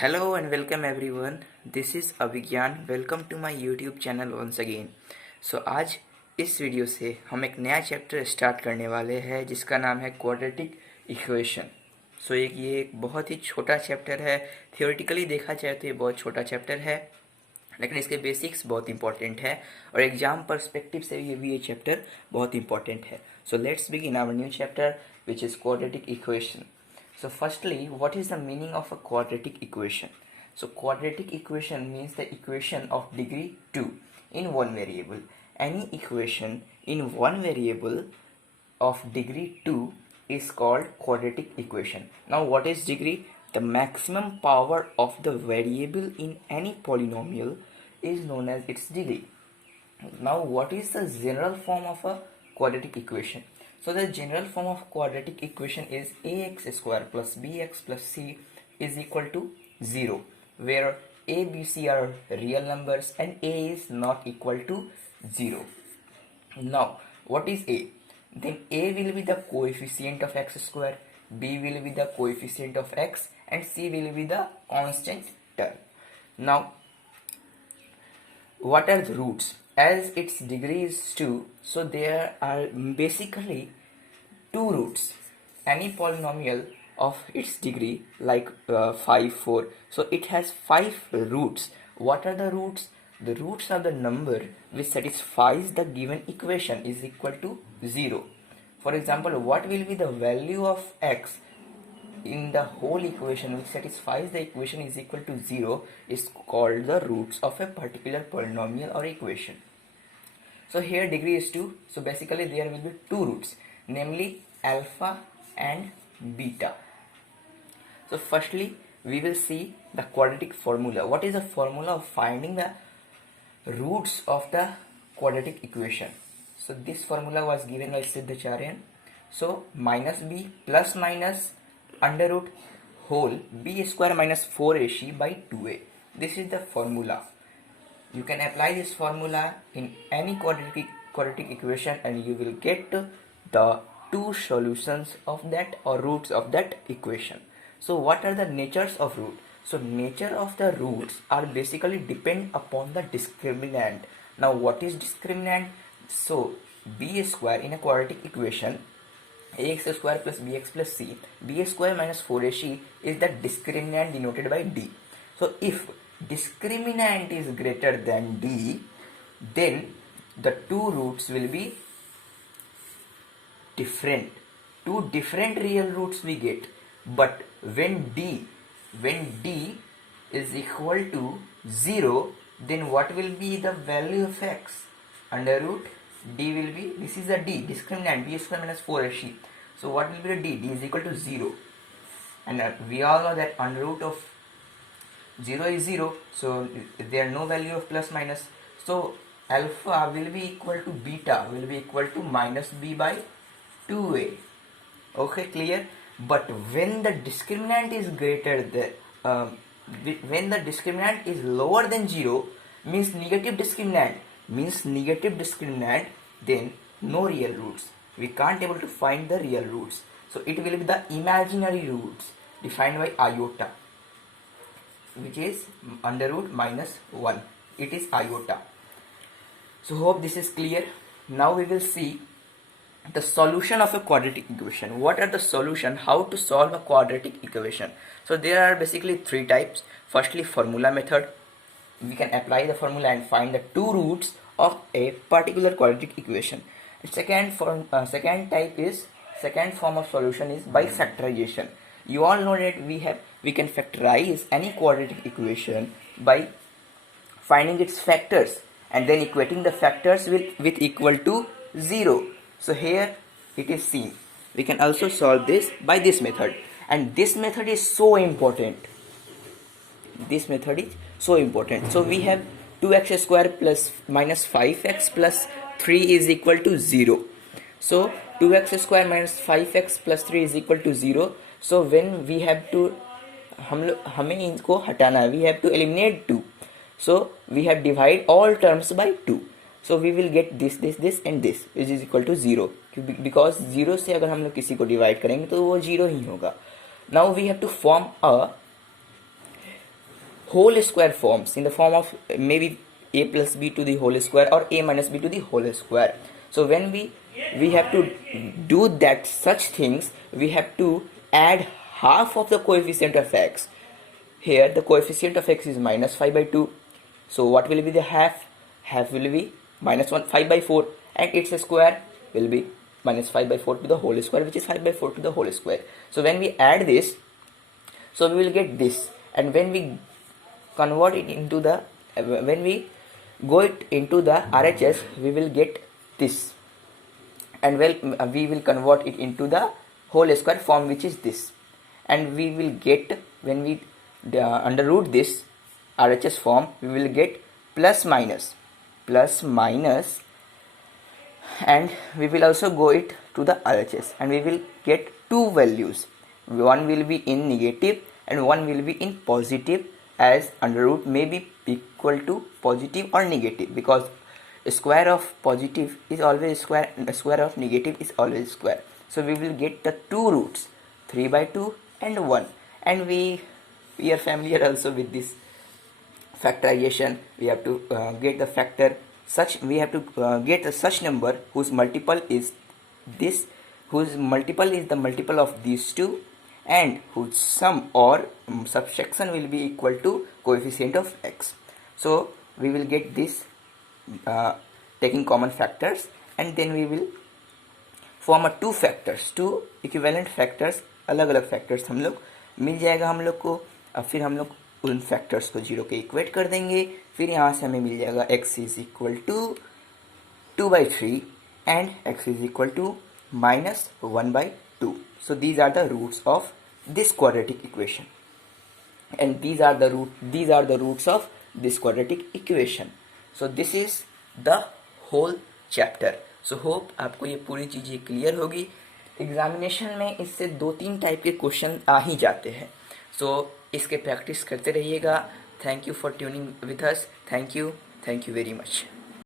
Hello and welcome everyone. This is Abhigyan. Welcome to my YouTube channel once again. So आज इस video से हम एक नया चैप्टर स्टार्ट करने वाले हैं जिसका नाम है क्वाड्रेटिक इक्वेशन. सो ये एक बहुत ही छोटा चैप्टर है. थियोरेटिकली देखा जाए तो ये बहुत छोटा चैप्टर है, लेकिन इसके बेसिक्स बहुत इंपॉर्टेंट है और एग्जाम पर्सपेक्टिव से ये चैप्टर बहुत इंपॉर्टेंट है. So let's begin our new chapter which is quadratic equation. So firstly, what is the meaning of a quadratic equation? So quadratic equation means the equation of degree 2 in one variable. Any equation in one variable of degree 2 is called quadratic equation. Now what is degree? The maximum power of the variable in any polynomial is known as its degree. Now what is the general form of a quadratic equation? So the general form of quadratic equation is ax square plus bx plus c is equal to 0, where a, b, c are real numbers and a is not equal to 0. Now what is a? Then a will be the coefficient of x square, b will be the coefficient of x and c will be the constant term. Now what are the roots? As its degree is 2, so there are basically two roots. Any polynomial of its degree like 5, 4, so it has 5 roots. What are the roots? The roots are the number which satisfies the given equation is equal to 0. For example, what will be the value of x in the whole equation which satisfies the equation is equal to 0 is called the roots of a particular polynomial or equation. So here degree is 2, so basically there will be two roots, namely alpha and beta. So firstly we will see the quadratic formula. What is the formula of finding the roots of the quadratic equation? So this formula was given by Siddhacharyan. So minus b plus minus under root whole b square minus 4ac by 2a. This is the formula. You can apply this formula in any quadratic equation and you will get the two solutions of that or roots of that equation. So what are the natures of root? So nature of the roots are basically depend upon the discriminant. Now what is discriminant? So b square in a quadratic equation, ax square plus bx plus c, b square minus 4ac is the discriminant denoted by d. So if discriminant is greater than d, then the two roots will be different. Two different real roots we get. But when d is equal to 0, then what will be the value of x? Under root d will be, this is the d, discriminant, b square minus 4ac. So what will be the d? D is equal to 0. And we all know that under root of 0 is 0, so there are no value of plus minus. So alpha will be equal to beta will be equal to minus b by 2a. Okay, clear? But when the discriminant is greater than when the discriminant is lower than 0, means negative discriminant, then no real roots. We can't able to find the real roots. So it will be the imaginary roots defined by iota, which is under root minus 1. It is iota. So hope this is clear. Now we will see the solution of a quadratic equation. What are the solution? How to solve a quadratic equation? So there are basically three types. Firstly, formula method. We can apply the formula and find the two roots of a particular quadratic equation. Second form of solution is by factorization. You all know that we can factorize any quadratic equation by finding its factors and then equating the factors with equal to 0. So here it is seen. We can also solve this by this method, and this method is so important. So we have 2x square plus minus 5x plus 3 is equal to 0. So 2x square minus 5x plus 3 is equal to 0. So when we have to हमें इनको हटाना है, we have to eliminate 2. So we have divide all terms by 2. So we will get this and this which is equal to 0, because 0 से अगर हम लोग किसी को divide करेंगे तो वो 0 ही होगा. Now we have to form a whole square forms, in the form of maybe a plus b to the whole square or a minus b to the whole square. So when we have to do that such things, we have to add half of the coefficient of x. Here the coefficient of x is minus 5 by 2. So what will be the half? Half will be minus 1, 5 by 4, and its square will be minus 5 by 4 to the whole square, which is 5 by 4 to the whole square. So when we add this, so we will get this, and when we convert it into the, when we go it into the RHS, we will get this, and we will convert it into the whole square form, which is this, and we will get, when we under root this RHS form, we will get plus minus, and we will also go it to the RHS, and we will get two values. One will be in negative and one will be in positive, as under root may be equal to positive or negative, because square of positive is always square, square of negative is always square. So we will get the two roots, 3 by 2 and 1, and we are familiar also with this factorization. We have to get the factor such, we have to get a such number whose multiple is this, whose multiple is the multiple of these two, and whose sum or subtraction will be equal to coefficient of x. So we will get this taking common factors, and then we will form a two factors, two equivalent factors, अलग अलग factors हम लोग मिल जाएगा हम लोग को. अब फिर हम लोग उन फैक्टर्स को जीरो के इक्वेट कर देंगे. फिर यहाँ से हमें मिल जाएगा x is equal to 2/3 and x is equal to minus 1/2. So these are the roots of this quadratic equation, and these are the roots of this quadratic equation. So this is the whole chapter. So hope आपको ये पूरी चीज़ें clear होगी. Examination में इससे 2-3 type के question आ ही जाते हैं. सो इसके प्रैक्टिस करते रहिएगा. Thank you for tuning with us. Thank you very much.